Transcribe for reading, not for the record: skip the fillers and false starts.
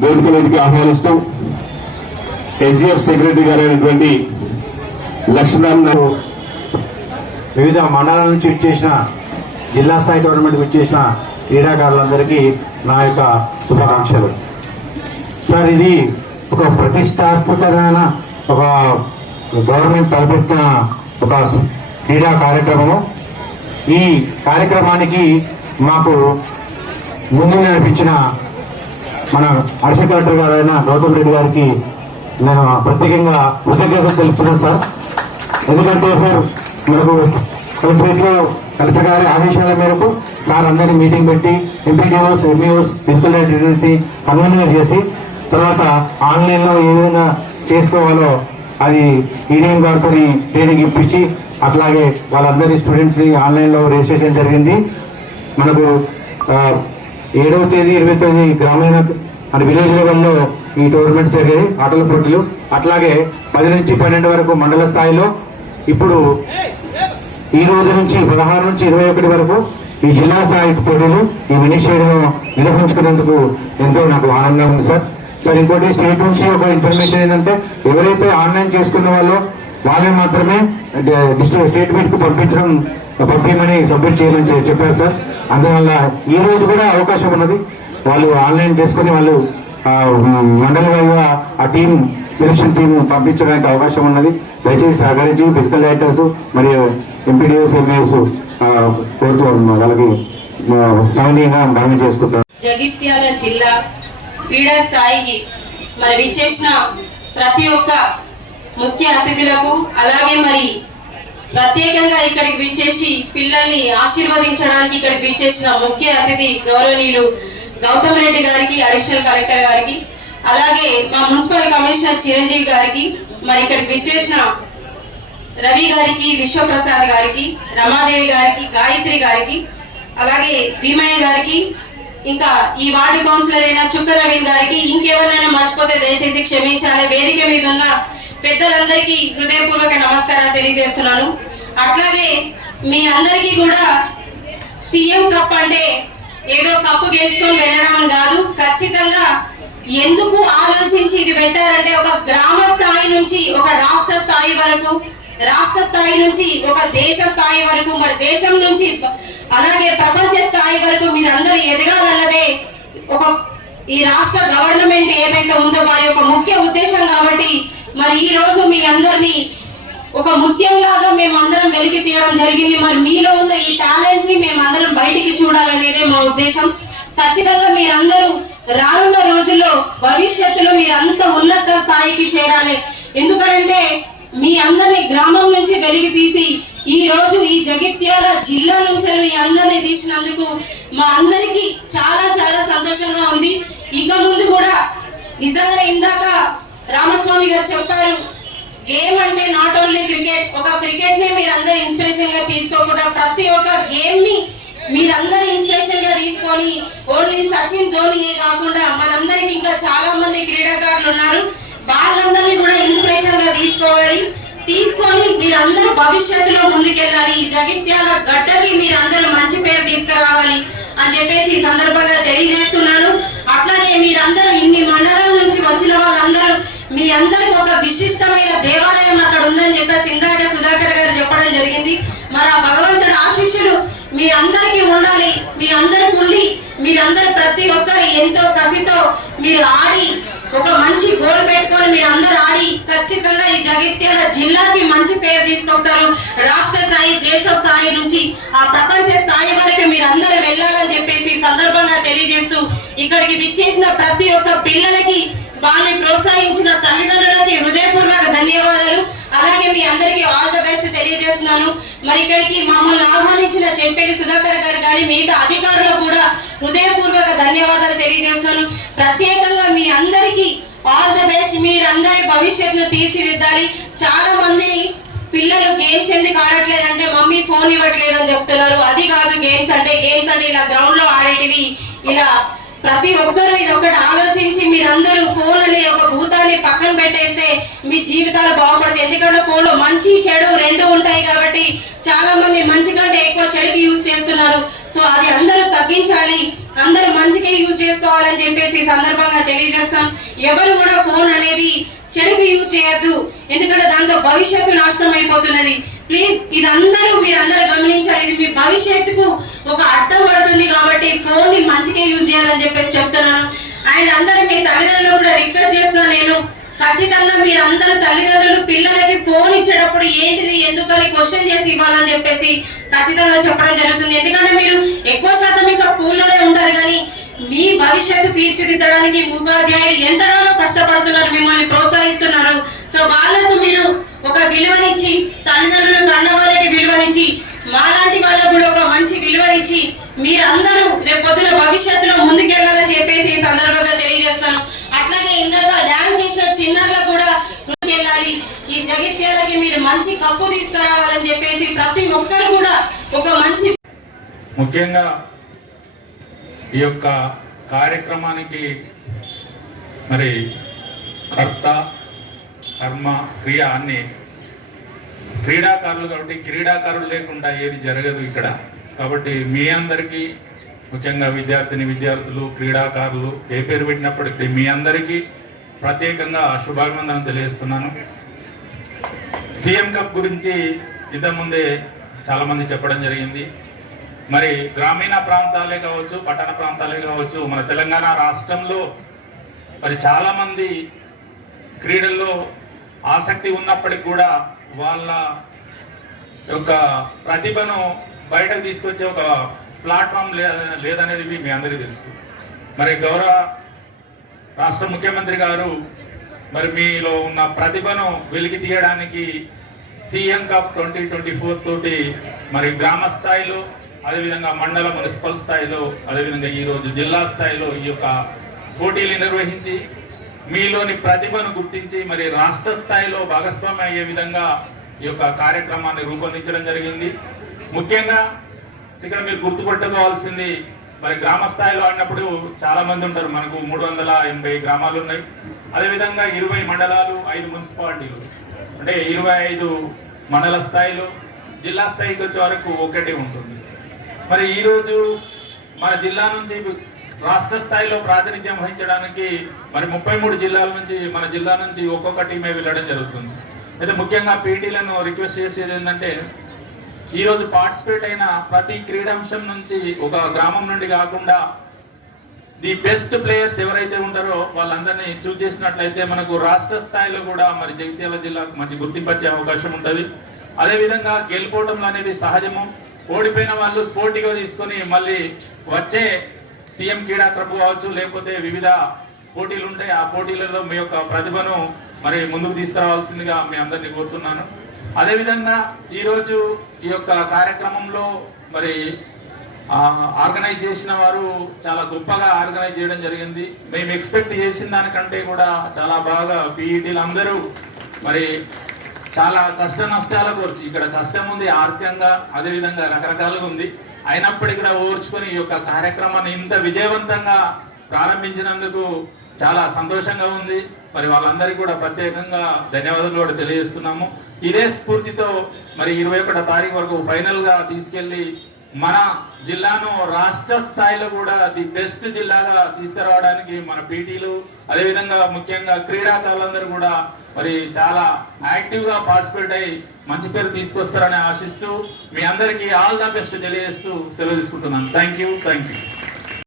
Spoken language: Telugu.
వేదిక మీదకి ఆహ్వానిస్తూ హెచ్జిఎఫ్ సెక్రటరీ గారైనటువంటి లక్ష్మణ్ వివిధ మండలాల నుంచి విచ్చేసిన జిల్లా స్థాయి టోర్నమెంట్ విచ్చేసిన క్రీడాకారులందరికీ నా యొక్క శుభాకాంక్షలు. సార్, ఇది ఒక ప్రతిష్టాత్మకమైన ఒక గవర్నమెంట్ తలపెట్టిన ఒక క్రీడా కార్యక్రమము. ఈ కార్యక్రమానికి మాకు ముందు నడిపించిన మన అడిషనల్ కలెక్టర్ గారైన గౌతమ్ రెడ్డి గారికి నేను ప్రత్యేకంగా కృతజ్ఞతలు తెలుపుతున్నాను సార్. ఎందుకంటే సార్, మనకు కలెక్టరేట్లో కలెక్టర్ గారి ఆదేశాల మేరకు సార్ అందరినీ మీటింగ్ పెట్టి MPDOs, MEOs, physical activities convener చేసి తర్వాత ఆన్లైన్లో ఏ విధంగా చేసుకోవాలో అది ఈడీఎం గారితో ట్రైనింగ్ ఇప్పించి అట్లాగే వాళ్ళందరి స్టూడెంట్స్ని ఆన్లైన్లో రిజిస్ట్రేషన్ జరిగింది. మనకు 7వ తేదీ 20వ తేదీ గ్రామీణ అంటే విలేజ్ లెవెల్లో ఈ టోర్నమెంట్స్ జరిగాయి, ఆటల పోటీలు. అట్లాగే 10 నుంచి 12 వరకు మండల స్థాయిలో, ఇప్పుడు ఈ రోజు నుంచి 16 నుంచి 21 వరకు ఈ జిల్లా స్థాయి పోటీలు ఈ మినీ స్టేడియం నిర్వహించుకునేందుకు ఎంతో నాకు ఆనందంగా ఉంది సార్. సార్, ఇంకోటి స్టేట్ నుంచి ఒక ఇన్ఫర్మేషన్ ఏంటంటే ఎవరైతే ఆన్లైన్ చేసుకున్న వాళ్ళో వాళ్ళే మాత్రమే స్టేట్ మీట్కు పంపించమని సబ్మిట్ చేయమని చెప్పారు సార్. అందువల్ల ఈ రోజు కూడా అవకాశం ఉన్నది. వాళ్ళు ఆన్లైన్ చేసుకుని వాళ్ళు మండల వారీగా ఆ టీం సెలక్షన్ టీం పంపించడానికి అవకాశం ఉన్నది. దయచేసి సహకరించి ఫిజికల్ యాక్టర్స్ మరియు ఎంపీడీఓస్, ఎంఏఎస్ కోరుతూ వాళ్ళకి సౌనీయంగా మనం చేసుకుంటాం. జగిత్యాల జిల్లా క్రీడా స్థాయికి మరి విచ్చేసిన ప్రతి ఒక్క ముఖ్య అతిథులకు, అలాగే మరి ప్రత్యేకంగా ఇక్కడికి విచ్చేసి పిల్లల్ని ఆశీర్వదించడానికి ఇక్కడికి విచ్చేసిన ముఖ్య అతిథి గౌరవనీయులు గౌతమ్ రెడ్డి గారికి, అడిషనల్ కలెక్టర్ గారికి, అలాగే మా మున్సిపల్ కమిషనర్ చిరంజీవి గారికి, మరి ఇక్కడికి విచ్చేసిన రవి గారికి, విశ్వప్రసాద్ గారికి, రమాదేవి గారికి, గాయత్రి గారికి, అలాగే భీమయ్య గారికి, ఇంకా ఈ వార్డు కౌన్సిలర్ అయిన చుక్క నవీన్ గారికి, ఇంకెవరినైనా మర్చిపోతే దయచేసి క్షమించాలి. వేదిక మీద ఉన్న పెద్దలందరికీ హృదయపూర్వక నమస్కారాలు తెలియజేస్తున్నాను. అట్లాగే మీ అందరికీ కూడా సీఎం కప్ అంటే ఏదో కప్పు గెలుచుకొని వెళ్ళడం అని కాదు. ఖచ్చితంగా ఎందుకు ఆలోచించి ఇది పెట్టారంటే ఒక గ్రామ స్థాయి నుంచి ఒక రాష్ట్ర స్థాయి వరకు, రాష్ట్ర స్థాయి నుంచి ఒక దేశ స్థాయి వరకు, మరి దేశం నుంచి అలాగే ప్రపంచ స్థాయి వరకు మీరందరూ ఎదగాలన్నదే ఒక ఈ రాష్ట్ర గవర్నమెంట్ ఏదైతే ఉందో వారి యొక్క ముఖ్య ఉద్దేశం. కాబట్టి మరి ఈ రోజు మీ అందరినీ ఒక ముత్యం లాగా మేము అందరం వెలికి తీయడం జరిగింది. మరి మీలో ఉన్న ఈ టాలెంట్ ని మేమందరం బయటికి చూడాలనేదే మా ఉద్దేశం. ఖచ్చితంగా మీరందరూ రానున్న రోజుల్లో భవిష్యత్తులో మీరంతా ఉన్నత స్థాయికి చేరాలి. ఎందుకంటే మీ అందరినీ గ్రామం నుంచి వెలికి తీసి ఈ రోజు ఈ జగిత్యాల జిల్లా నుంచి మీ అందరినీ తీసినందుకు మా అందరికీ చాలా చాలా సంతోషంగా ఉంది. ఇక ముందు కూడా నిజంగా ఇందాక రామస్వామి గారు చెప్పారు, గేమ్ అంటే నాట్ ఓన్లీ క్రికెట్. ఒక క్రికెట్ ని మీరందరూ ఇన్స్పిరేషన్ గా తీసుకోకుండా ప్రతి ఒక్క గేమ్ ని మీరందరూ ఇన్స్పిరేషన్ గా తీసుకొని ఓన్లీ సచిన్ ధోనియే కాకుండా మనందరికి ఇంకా చాలా మంది క్రీడాకారులు ఉన్నారు, వాళ్ళందరినీ కూడా ఇన్స్పిరేషన్ గా తీసుకొని మీరందరూ భవిష్యత్తులో ముందుకెళ్ళాలి. జగిత్యాల గడ్డకి మీరందరూ మంచి పేరు తీసుకురావాలి అని చెప్పేసి ఈ సందర్భంగా తెలియజేస్తున్నాను. అట్లాగే మీరందరూ ఇన్ని మండలాల నుంచి వచ్చిన వాళ్ళందరూ మీ అందరికి ఒక విశిష్టమైన దేవాలయం అక్కడ ఉందని చెప్పేసి ఇందాక సుధాకర్ గారు చెప్పడం జరిగింది. మరి ఆ భగవంతుడు ఆశీస్సులు మీ అందరికీ ఉండాలి. మీ అందరికి ఉండి మీరందరూ ప్రతి ఒక్కరు ఎంతో కసితో మీరు ఆడి ఒక మంచి గోల్ పెట్టుకొని మీరు అందరు ఆడి ఖచ్చితంగా ఈ జగిత్యాల జిల్లాకి మంచి పేరు తీసుకొస్తారు. రాష్ట్ర స్థాయి, దేశ స్థాయి నుంచి ఆ ప్రపంచ స్థాయి వరకు మీరు అందరూ వెళ్ళాలని చెప్పేసి సందర్భంగా తెలియజేస్తూ ఇక్కడికి విచ్చేసిన ప్రతి ఒక్క పిల్లలకి, వాళ్ళని ప్రోత్సహించిన తల్లిదండ్రులకి హృదయపూర్వక ధన్యవాదాలు. అలాగే మీ అందరికీ ఆల్ ద బెస్ట్ తెలియజేస్తున్నాను. మరి ఇక్కడికి మమ్మల్ని ఆహ్వానించిన చెంపేటి సుధాకర్ గారు కానీ మిగతా అధికారులకు కూడా హృదయపూర్వక ధన్యవాదాలు తెలియజేస్తున్నాను. ప్రత్యేకంగా మీ అందరికీ ఆల్ ద బెస్ట్. మీరందరి భవిష్యత్తును తీర్చిదిద్దాలి. చాలా మంది పిల్లలు గేమ్స్ ఎందుకు ఆడట్లేదంటే మమ్మీ ఫోన్ ఇవ్వట్లేదు అని చెప్తున్నారు. అది కాదు గేమ్స్ అంటే ఇలా గ్రౌండ్ లో ఆడేటివి. ఇలా ప్రతి ఒక్కరు ఇది ఒకటి ఆలోచించి మీరందరూ ఫోన్ అనే ఒక భూతాన్ని పక్కన పెట్టేస్తే మీ జీవితాలు బాగుపడతాయి. ఎందుకంటే ఫోన్ లో మంచి చెడు రెండు ఉంటాయి కాబట్టి చాలా మంది మంచి కంటే ఎక్కువ చెడుకి యూజ్ చేస్తున్నారు. సో అది అందరూ తగ్గించాలి. అందరూ మంచిగా యూజ్ చేసుకోవాలని చెప్పేసి ఈ సందర్భంగా తెలియజేస్తాం. ఎవరు కూడా ఫోన్ అనేది చెడుకు యూజ్ చేయొద్దు, ఎందుకంటే దాంతో భవిష్యత్తు నాశనం అయిపోతున్నది. ప్లీజ్ మీరందరూ గమనించాలి, ఇది మీ భవిష్యత్తుకు ఒక అడ్డం పడుతుంది. కాబట్టి ఫోన్ ని మంచిగా యూజ్ చేయాలని చెప్పేసి చెప్తున్నాను. అండ్ అందరూ మీ తల్లిదండ్రులు కూడా రిక్వెస్ట్ చేస్తున్నాను నేను, ఖచ్చితంగా మీరందరూ తల్లిదండ్రులు పిల్లలకి ఫోన్ ఇచ్చేటప్పుడు ఏంటిది ఎందుకని క్వశ్చన్ చేసి ఇవ్వాలని చెప్పేసి ఖచ్చితంగా చెప్పడం జరుగుతుంది. ఎందుకంటే మీరు ఎక్కువ శాతం ఇంకా స్కూల్లోనే ఉంటారు, కానీ మీ భవిష్యత్తు తీర్చిదిద్దడానికి ఉపాధ్యాయులు ఎంతగానో కష్టపడుతున్నారు, మిమ్మల్ని ప్రోత్సహిస్తున్నారు. సో వాళ్ళకు మీరు ఒక విలువనిచ్చి, తల్లిదండ్రులు కన్న వాళ్ళకి విలువనిచ్చి, మాలాంటి వాళ్ళకు కూడా ఒక మంచి విలువనిచ్చి మీరందరూ రేపు పొద్దున భవిష్యత్తులో ముందుకెళ్లాలని చెప్పేసి ఈ సందర్భంగా తెలియజేస్తాను. అట్లాగే ఇందాక డాన్స్ చేసిన చిన్నారులకు కూడా ముందుకెళ్ళాలి, ఈ జగిత్యాలకి మీరు మంచి కప్పు తీసుకురావాలని చెప్పేసి ప్రతి ఒక్కరు కూడా ఒక మంచి, ముఖ్యంగా ఈ యొక్క కార్యక్రమానికి మరి కర్త కర్మ క్రియ అన్ని క్రీడాకారులు, కాబట్టి క్రీడాకారులు లేకుండా ఏది జరగదు ఇక్కడ. కాబట్టి మీ అందరికీ, ముఖ్యంగా విద్యార్థులు, క్రీడాకారులు ఏ పేరు పెట్టినప్పటికీ మీ అందరికీ ప్రత్యేకంగా శుభాభినందనలు తెలియజేస్తున్నాను. సీఎం కప్ గురించి ఇంతకుముందే చాలామంది చెప్పడం జరిగింది. మరి గ్రామీణ ప్రాంతాలే కావచ్చు, పట్టణ ప్రాంతాలే కావచ్చు, మన తెలంగాణ రాష్ట్రంలో మరి చాలామంది క్రీడల్లో ఆసక్తి ఉన్నప్పటికి కూడా వాళ్ళ యొక్క ప్రతిభను బయటకు తీసుకొచ్చే ఒక ప్లాట్ఫామ్ లేదనేది మీ అందరికీ తెలుసు. మరి గౌరవ రాష్ట్ర ముఖ్యమంత్రి గారు మరి మీలో ఉన్న ప్రతిభను వెలికి తీయడానికి సీఎం కప్ 2024 తోటి మరి గ్రామ స్థాయిలో, అదేవిధంగా మండల మున్సిపల్ స్థాయిలో, అదేవిధంగా ఈరోజు జిల్లా స్థాయిలో ఈ యొక్క పోటీలు నిర్వహించి మీలోని ప్రతిభను గుర్తించి మరి రాష్ట్ర స్థాయిలో భాగస్వామి అయ్యే విధంగా ఈ యొక్క కార్యక్రమాన్ని రూపొందించడం జరిగింది. ముఖ్యంగా ఇక్కడ మీరు గుర్తుపెట్టుకోవాల్సింది, మరి గ్రామ స్థాయిలో ఆడినప్పుడు చాలా మంది ఉంటారు. మనకు 380 గ్రామాలు ఉన్నాయి. అదేవిధంగా 20 మండలాలు, 5 మున్సిపాలిటీలు, అంటే 25 మండల స్థాయిలో, జిల్లా స్థాయికి వచ్చే వరకు ఒకటి ఉంటుంది. మరి ఈరోజు మన జిల్లా నుంచి రాష్ట్ర స్థాయిలో ప్రాతినిధ్యం వహించడానికి మరి 33 జిల్లాల నుంచి, మన జిల్లా నుంచి ఒక్కొక్క టీమే వెళ్ళడం జరుగుతుంది. అయితే ముఖ్యంగా పీటీలను రిక్వెస్ట్ చేసేది ఏంటంటే, ఈరోజు పార్టిసిపేట్ అయిన ప్రతి క్రీడాంశం నుంచి ఒక గ్రామం నుండి కాకుండా ది బెస్ట్ ప్లేయర్స్ ఎవరైతే ఉంటారో వాళ్ళందరినీ చూస్ చేసినట్లయితే మనకు రాష్ట్ర స్థాయిలో కూడా మరి జగిత్యాల జిల్లాకు మంచి గుర్తింపు వచ్చే అవకాశం ఉంటుంది. అదేవిధంగా గెలుపోవటం అనేది సహజము. ఓడిపోయిన వాళ్ళు స్పోర్టివ్గా తీసుకొని మళ్ళీ వచ్చే సీఎం క్రీడా కప్ కావచ్చు, లేకపోతే వివిధ పోటీలు ఉంటాయి, ఆ పోటీలలో మీ యొక్క ప్రతిభను మరి ముందుకు తీసుకురావాల్సిందిగా మీ అందరినీ కోరుతున్నాను. అదేవిధంగా ఈరోజు ఈ యొక్క కార్యక్రమంలో మరి ఆర్గనైజ్ చేసిన వారు చాలా గొప్పగా ఆర్గనైజ్ చేయడం జరిగింది. మేము ఎక్స్పెక్ట్ చేసిన దానికంటే కూడా చాలా బాగా పీఈటీలు అందరూ మరి చాలా కష్ట నష్టాలకు వచ్చి, ఇక్కడ కష్టం ఉంది ఆర్థికంగా, అదేవిధంగా రకరకాలుగా ఉంది, అయినప్పటికీ కూడా ఓర్చుకొని ఈ యొక్క కార్యక్రమాన్ని ఇంత విజయవంతంగా ప్రారంభించినందుకు చాలా సంతోషంగా ఉంది. మరి వాళ్ళందరికీ కూడా ప్రత్యేకంగా ధన్యవాదాలు కూడా తెలియజేస్తున్నాము. ఇదే స్ఫూర్తితో మరి 21వ తారీఖు వరకు ఫైనల్ గా తీసుకెళ్లి మన జిల్లాను రాష్ట్ర స్థాయిలో కూడా ది బెస్ట్ జిల్లాగా తీసుకురావడానికి మన పీటీలు, అదేవిధంగా ముఖ్యంగా క్రీడాకారులందరూ కూడా మరి చాలా యాక్టివ్ గా పార్టిసిపేట్ అయ్యి మంచి పేరు తీసుకొస్తారని ఆశిస్తూ మీ అందరికీ ఆల్ ద బెస్ట్ తెలియజేస్తూ సెలవు తీసుకుంటున్నాను. Thank you.